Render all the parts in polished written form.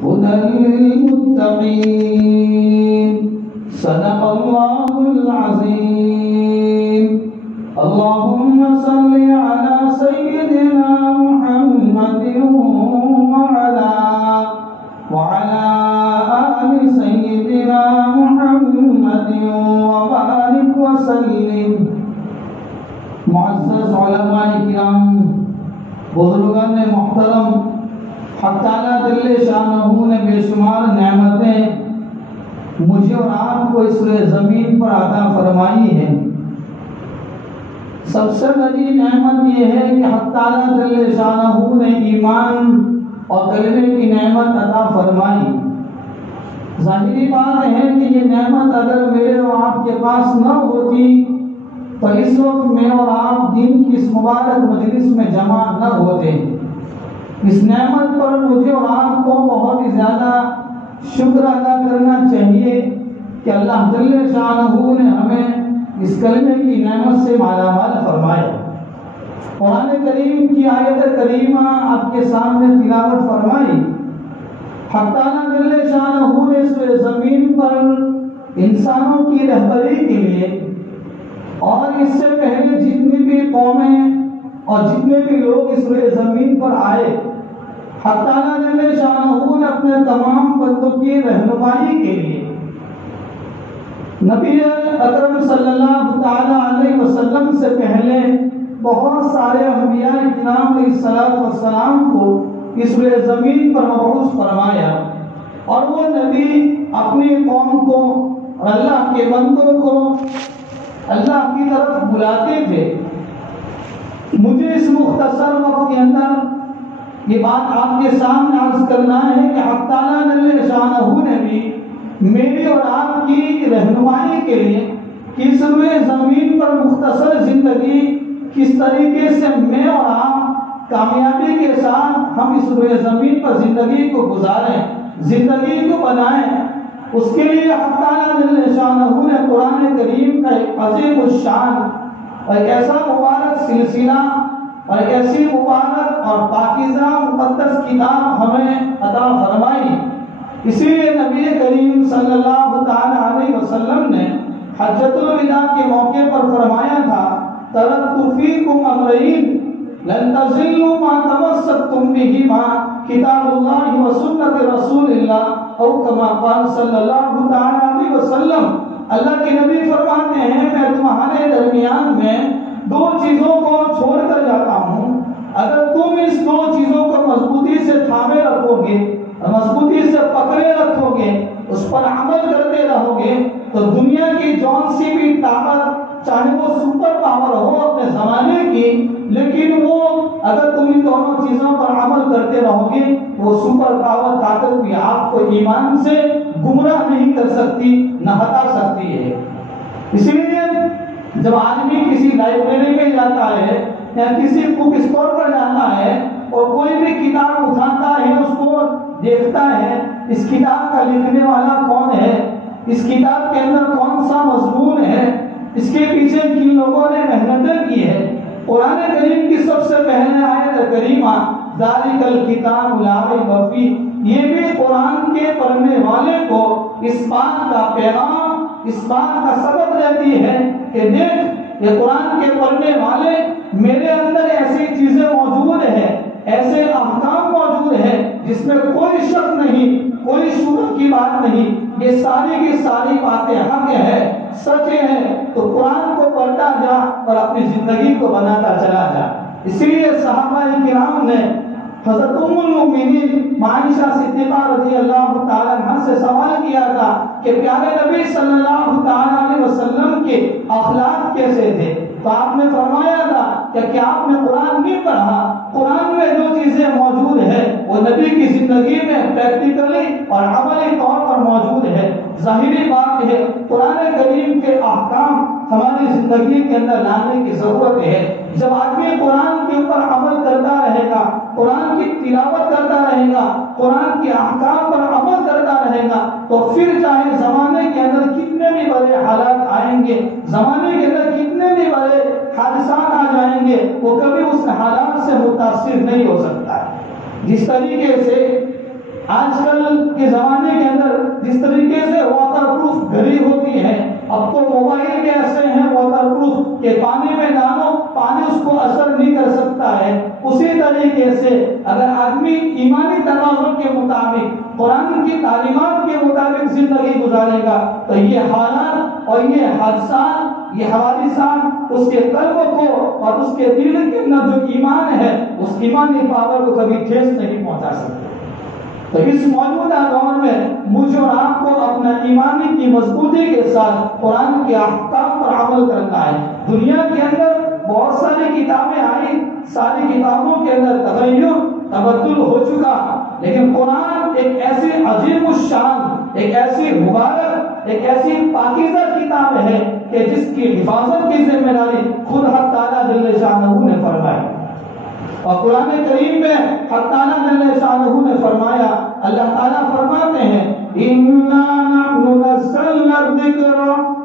هدى للمتقين صدق الله العظيم اللهم صل على سيدنا محمد وعلى آل سيدنا محمد وبارك وسلم معزز علماء کرام بزرگان محترم حق تعالیٰ جل شانہ نے بے شمار نعمتیں مجھے اور آپ کو اس زمین پر عطا فرمائی ہے سب سے بڑی نعمت یہ ہے کہ حق تعالیٰ جل شانہ نے ایمان اور کلمے کی نعمت عطا فرمائی ظاہری بات ہے کہ یہ نعمت اگر میرے اور آپ کے پاس نہ ہوتی تو اس وقت میں اور آپ دین کی اس مبارک مجلس میں جمع نہ ہوتے اس نعمت پر مجھے اور آپ کو بہت ہی زیادہ شکر ادا کرنا چاہیے کہ اللہ جل شانہ نے ہمیں اس کلمے کی نعمت سے مالا مال فرمایا قرآن کریم کی آیت کریمہ آپ کے سامنے تلاوت فرمائی حق تعالیٰ جل شانہ نے اس زمین پر انسانوں کی رہبری کے لیے اور اس سے پہلے جتنی بھی قومیں اور جتنے بھی لوگ اس زمین پر آئے حق تعالیٰ جل شانہ نے اپنے تمام بندوں کی رہنمائی کے لیے نبی اکرم صلی اللہ تعالی علیہ وسلم سے پہلے بہت سارے انبیاء کرام علیہ السلام کو اس زمین پر مبعوث فرمایا اور وہ نبی اپنی قوم کو اور اللہ کے بندوں کو اللہ کی طرف بلاتے تھے مجھے اس مختصر وقت کے اندر یہ بات آپ کے سامنے عرض کرنا ہے کہ حق تعالیٰ جل شانہ نے بھی میری اور آپ کی رہنمائی کے لیے کس زمین پر مختصر زندگی کس طریقے سے میں اور آپ کامیابی کے ساتھ ہم اس زمین پر زندگی کو گزاریں زندگی کو بنائیں اس کے لیے حق تعالیٰ جل شانہ نے قرآن کریم کا ایک عظیم الشان اور ایک ایسا مبارک سلسلہ اور ایک ایسی مبارک اور پاکیزہ مقدس کتاب ہمیں عطا فرمائی اسی لیے نبی کریم صلی اللہ تعالی علیہ وسلم نے حجۃ الوداع کے موقع پر فرمایا تھا ترکت فیکم امرین لن تضلوا ما تمسکتم بہما کتاب اللہ و سنت رسول اللہ او کما قال صلی اللہ تعالی علیہ وسلم اللہ کے نبی فرماتے ہیں میں تمہارے درمیان میں دو چیزوں کو چھوڑ کر جاتا ہوں اگر تم اس دو چیزوں کو مضبوطی سے تھامے رکھو گے مضبوطی سے پکڑے رکھو گے اس پر عمل کرتے رہو گے تو دنیا کی جون سی بھی طاقت چاہے وہ سپر پاور ہو اپنے زمانے کی لیکن وہ اگر تم ان دونوں چیزوں پر عمل کرتے رہو گے وہ سپر پاور طاقت بھی آپ کو ایمان سے گمراہ نہیں کر سکتی نہ ہٹا سکتی ہے اسی لیے جب آدمی کسی لائبریری میں جاتا ہے یا کسی بک اسٹور پر جاتا ہے اور کوئی بھی کتاب اٹھاتا ہے اس کو دیکھتا ہے اس کتاب کا لکھنے والا کون ہے اس کتاب کے اندر کون سا مضمون ہے اس کے پیچھے کن لوگوں نے محنتیں کی ہے قرآن کریم کی سب سے پہلے آیت کریمہ ذالک الکتاب لا ریب فیہ یہ بھی قرآن کے پڑھنے والے کو اس بات کا پیغام اس بات کا سبق دیتی ہے کہ دیکھ یہ قرآن کے پڑھنے والے میرے اندر ایسی چیزیں موجود ہیں ایسے احکام موجود ہیں جس میں کوئی شک نہیں کوئی شبہ کی بات نہیں یہ ساری کی ساری باتیں حق ہے سچ ہے تو قرآن کو پڑھتا جا اور اپنی زندگی کو بناتا چلا جا اسی لیے صحابہ کرام نے حضرت ام المؤمنین عائشہ صدیقہ رضی اللہ تعالی عنہ سے سوال کیا تھا کہ پیارے نبی صلی اللہ تعالی علیہ وسلم کے اخلاق کیسے تھے تو آپ نے فرمایا تھا کہ کیا آپ نے قرآن نہیں پڑھا قرآن میں جو چیزیں موجود ہیں وہ نبی کی زندگی میں پریکٹیکلی اور عملی طور پر موجود ہے ظاہری بات ہے قرآن کریم کے احکام ہماری زندگی کے اندر لانے کی ضرورت ہے جب آدمی قرآن کے اوپر عمل کرتا رہے گا قرآن کی تلاوت کرتا رہے گا قرآن کے احکام پر عمل کرتا رہے گا تو پھر چاہے زمانے کے اندر کتنے بھی بڑے حالات آئیں گے زمانے کے اندر کتنے بھی بڑے حادثات آ جائیں گے وہ کبھی اس حالات سے متاثر نہیں ہو سکتا ہے جس طریقے سے آج کل کے زمانے کے اندر جس طریقے سے واٹر پروف گھڑی ہوتی ہے، اب تو موبائل کے ایسے ہیں واٹر پروف کہ پانی میں ڈالو پانی اس کو اثر نہیں کر سکتا ہے، اسی طریقے سے اگر آدمی ایمانی تناظر کے مطابق قرآن کی تعلیمات کے مطابق زندگی گزارے گا تو یہ حالات اور یہ حادثات، یہ حوادثات اس کے قلب کو اور اس کے دل کے اندر جو ایمان ہے اس ایمانی پاور کو کبھی ٹھیس نہیں پہنچا سکتے۔ تو اس موجودہ دور میں مجھے اور آپ کو اپنا ایمانی کی مضبوطی کے ساتھ قرآن کے احکام پر عمل کرنا ہے۔ دنیا کے اندر بہت ساری کتابیں آئی، ساری کتابوں کے اندر تغیر تبدل ہو چکا، لیکن قرآن ایک ایسی عظیم الشان، ایک ایسی مبارک، ایک ایسی پاکیزہ کتاب ہے کہ جس کی حفاظت کی ذمہ داری خود حق تعالیٰ جل شانہ نے فرمائی۔ اور قرآن کریم میں حق تعالیٰ جل شانہ نے فرمایا، اللہ تعالیٰ فرماتے ہیں اِنَّا نَحْنُ نَزَّلْنَا الذِّكْرَ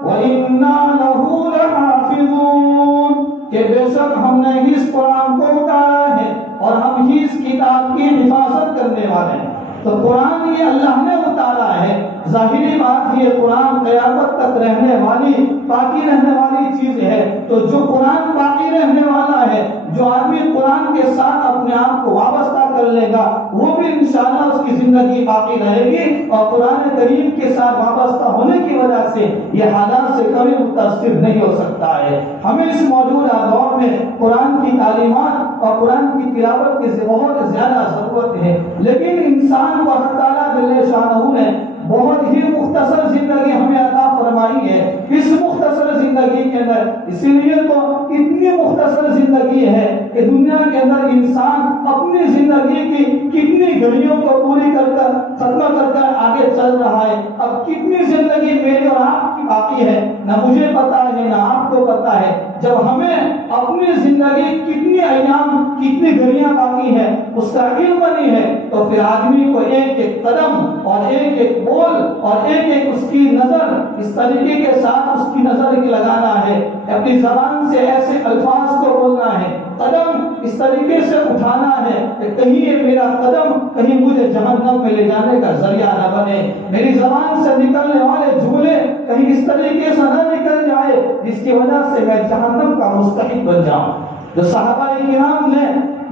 وَإِنَّا لَهُ لَحَافِظُونَ، کہ بے شک ہم نے اس قرآن کو اتارا ہے اور ہم ہی اس کتاب کی حفاظت کرنے والے ہیں۔ تو قرآن یہ اللہ نے اتارا ہے، ظاہری بات یہ قرآن قیامت تک رہنے والی باقی رہنے والی چیز ہے۔ تو جو قرآن باقی رہنے والا ہے، جو آدمی قرآن کے ساتھ اپنے آپ کو وابستہ کر لے گا وہ بھی انشاءاللہ اس کی زندگی باقی رہے گی، اور قرآن کریم کے ساتھ وابستہ ہونے کی وجہ سے یہ حالات سے کبھی متاثر نہیں ہو سکتا ہے۔ ہمیں اس موجودہ دور میں قرآن کی تعلیمات اور قرآن کی تلاوت کی بہت زیادہ ضرورت ہے، لیکن انسان کو اللہ تعالیٰ جل شانہ نے بہت ہی مختصر زندگی ہمیں عطا فرمائی ہے۔ اس مختصر زندگی کے اندر اسی لیے تو اتنی مختصر زندگی ہے کہ دنیا کے اندر انسان اپنی زندگی کی کتنی گھڑیوں کو پوری کر کر ختم کر کر آگے چل رہا ہے۔ اب کتنی زندگی میری اور آپ کی باقی ہے نہ مجھے پتا ہے نہ آپ کو پتا ہے۔ جب ہمیں اپنی زندگی کتنی ایام کتنی گھڑیاں باقی ہیں اس کا علم نہیں ہے تو پھر آدمی کو ایک ایک قدم اور ایک ایک بول اور ایک ایک اس کی نظر اس طریقے کے ساتھ اس کی نظر لگانا ہے، اپنی زبان سے ایسے الفاظ کو بولنا ہے، قدم اس طریقے سے اٹھانا ہے کہ کہیں یہ میرا قدم کہیں مجھے جہنم میں لے جانے کا ذریعہ نہ بنے، میری زبان سے نکلنے والے جملے کہیں اس طریقے سے نہ نکل جائے جس کی وجہ سے میں جہنم کا مستحق بن جاؤں۔ جو صحابہ کرام نے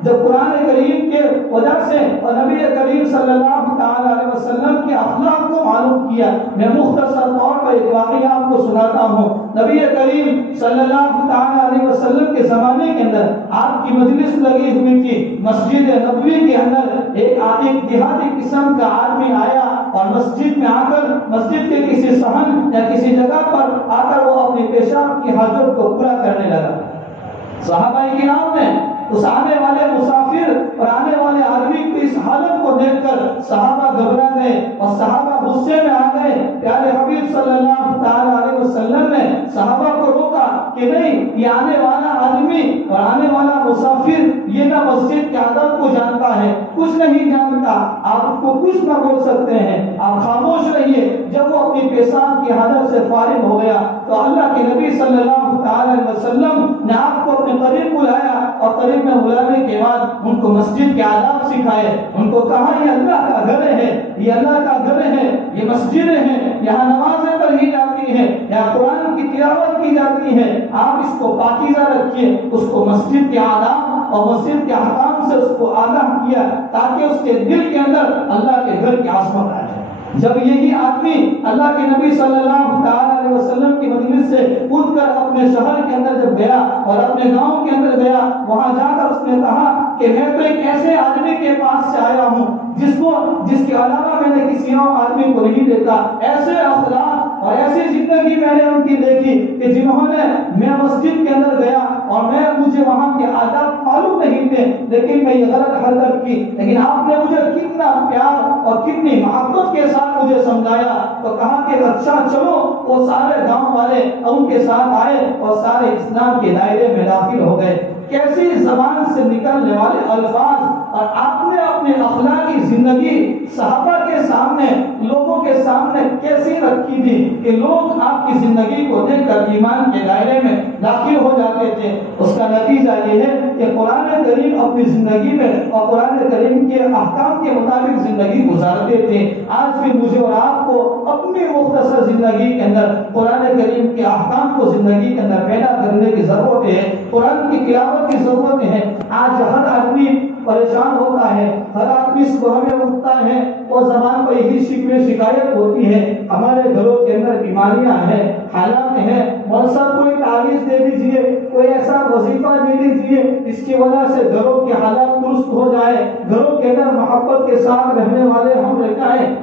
جب قرآن کریم کے وجہ سے اور نبی کریم صلی اللہ تعالی علیہ وسلم کے اخلاق کو معلوم کیا، میں مختصر طور پر ایک واقعہ آپ کو سناتا ہوں۔ نبی کریم صلی اللہ تعالی علیہ وسلم کے زمانے کے اندر آپ کی مجلس لگی ہوئی تھی مسجد نبوی کے اندر، ایک دیہاتی قسم کا آدمی آیا اور مسجد میں آ کر مسجد کے کسی صحن یا کسی جگہ پر آ کر وہ اپنی پیشاب کی حاجت کو پورا کرنے لگا۔ صحابہ کرام نے اس آنے والے مسافر اور آنے والے آدمی کی اس حالت کو دیکھ کر صحابہ گھبرا گئے اور صحابہ غصے میں آ گئے۔ پیارے حبیب صلی اللہ تعالی علیہ وسلم نے صحابہ کو روکا کہ نہیں، یہ آنے والا آدمی اور آنے والا مسافر یہ نہ مسجد کے آداب کو جانتا ہے، کچھ نہیں جانتا، آپ کو کچھ نہ بول سکتے ہیں، آپ خاموش رہیے۔ جب وہ اپنی پیشاب کی حالت سے فارغ ہو گیا تو اللہ کے نبی صلی اللہ تعالی علیہ وسلم نے آپ کو اپنے قریب بلایا اور قریب میں بلانے کے بعد ان کو مسجد کے آداب سکھائے، ان کو کہا یہ اللہ کا گھر ہے، یہ اللہ کا گھر ہے، یہ مسجد ہے، یہاں نمازیں پڑھی جاتی ہیں، یہاں قرآن کی تلاوت کی جاتی ہے، آپ اس کو پاکیزہ رکھیے۔ اس کو مسجد کے آداب اور مسجد کے احکام سے اس کو آگاہ کیا تاکہ اس کے دل کے اندر اللہ کے گھر کی عظمت آ جائے۔ جب یہی آدمی اللہ کے نبی صلی اللہ تعالی علیہ وسلم کی مجلس سے اٹھ کر اپنے شہر کے اندر جب گیا اور اپنے گاؤں کے اندر گیا، وہاں جا کر اس نے کہا کہ میں تو ایک ایسے آدمی کے پاس سے آیا ہوں جس کے علاوہ میں نے کسی اور آدمی کو نہیں دیکھا، ایسے اخلاق اور ایسی زندگی میں نے ان کی دیکھی کہ جنہوں نے میں مسجد کے اندر گیا اور مجھے وہاں کے آداب معلوم نہیں تھے لیکن میں یہ غلط حرکت کی، لیکن آپ نے مجھے کتنا پیار اور کتنی محبت کے ساتھ مجھے سمجھایا۔ تو کہا کہ اچھا چلو، وہ سارے گاؤں والے ان کے ساتھ آئے اور سارے اسلام کے دائرے میں داخل ہو گئے۔ کیسی زبان سے نکلنے والے الفاظ اور آپ نے اپنے اخلاقی زندگی صحابہ کے سامنے، لوگوں کے سامنے کیسی رکھی تھی کہ لوگ آپ کی زندگی کو دیکھ کر ایمان کے دائرے میں داخل ہو جاتے تھے؟ اس کا نتیجہ یہ ہے کہ قرآن کریم اپنی زندگی میں اور قرآن کریم کے احکام کے مطابق زندگی گزارتے تھے۔ آج بھی مجھے اور آپ کو اپنی مختصر زندگی کے اندر قرآن کریم کے احکام کو زندگی کے اندر پیدا کرنے کی ضرورت ہے، قرآن کی تلاوت کی ضرورت ہے۔ آج ہر آدمی پریشان ہوتا ہے، ہر آدمی صبح میں اٹھتا ہے اور زبان پر یہی شکایت ہوتی ہے، ہمارے گھروں کے اندر بیماریاں ہیں، حالات ہیں، اور سب کوئی تعویذ دے دیجئے، کوئی ایسا وظیفہ دے دیجئے جس کی وجہ سے گھروں کے حالات درست ہو جائے، گھروں کے اندر محبت کے ساتھ رہنے والے ہم رہ جائیں۔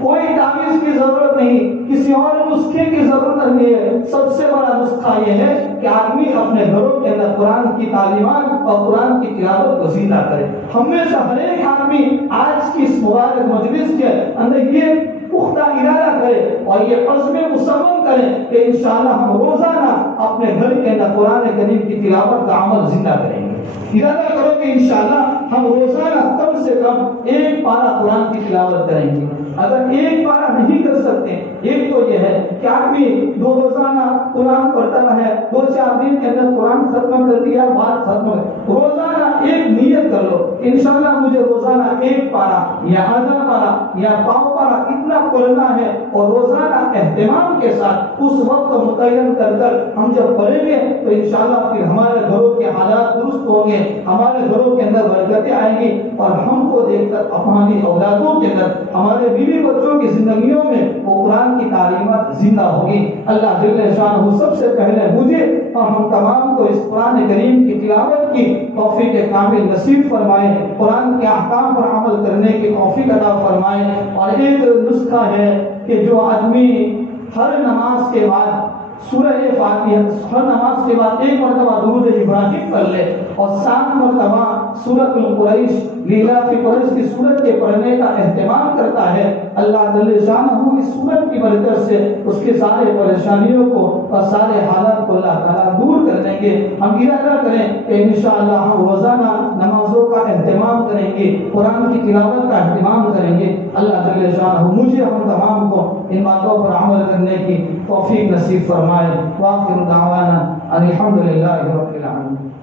کوئی تعویذ کی ضرورت نہیں، کسی اور نسخے کی ضرورت نہیں ہے۔ سب سے بڑا نسخہ یہ ہے کہ آدمی اپنے گھروں کے اندر قرآن کی تعلیمات اور قرآن کی تلاوت کو زندہ کرے۔ ہمیشہ ہر ایک آدمی آج کی اس مبارک مجلس کے اندر یہ پختہ ارادہ کرے اور یہ عزم مصمم کرے کہ انشاءاللہ ہم روزانہ اپنے گھر کے اندر قرآن کریم کی تلاوت کا عمل زندہ کریں گے۔ ارادہ کرو کہ انشاءاللہ ہم روزانہ کم سے کم ایک پارہ قرآن کی تلاوت کریں گے۔ اگر ایک پارہ نہیں کر سکتے، ایک تو یہ ہے کہ آدمی دو روزانہ قرآن پڑھتا ہے، 2-4 دن کے اندر قرآن ختم کر دیا، بات ختم ہے۔ روزانہ ایک نیت کر لو، انشاءاللہ مجھے روزانہ ایک پارہ یا آدھا پارہ یا پاؤ پارہ اتنا پڑھنا ہے، اور روزانہ اہتمام کے ساتھ اس وقت کو متعین کر کر ہم جب پڑھیں گے تو انشاءاللہ پھر ہمارے گھروں کے حالات درست ہوں گے، ہمارے گھروں کے اندر برکتیں آئیں گی، اور ہم کو دیکھ کر ہماری اولادوں کے اندر، ہمارے بیوی بچوں کی زندگیوں میں وہ قرآن کی تعلیمات زندہ ہوگی۔ اللہ جل شانہ سب سے پہلے مجھے اور ہم تمام کو اس قرآن کریم کی تلاوت کی توفیق کامل نصیب فرمائے، قرآن کے احکام پر عمل کرنے کی توفیق عطا فرمائے۔ اور ایک نسخہ ہے کہ جو آدمی ہر نماز کے بعد سورہ فاتحہ، ہر نماز کے بعد ایک مرتبہ درود ابراہیم پڑھ لے اور 7 مرتبہ سورۃ القریش، لیلاف قریش کی سورت کے پڑھنے کا اہتمام کرتا ہے، اللہ جل شانہ اس سورت کی برکت سے اس کے سارے پریشانیوں کو اور سارے حالات کو اللہ تعالیٰ دور کر دیں گے۔ ہم ارادہ کریں کہ انشاءاللہ ہم روزانہ نمازوں کا اہتمام کریں گے، قرآن کی تلاوت کا اہتمام کریں گے۔ اللہ جل شانہ مجھے ہم تمام کو ان باتوں پر عمل کرنے کی توفیق نصیب فرمائے۔ وآخر دعوانا الحمدللہ رب العالمین۔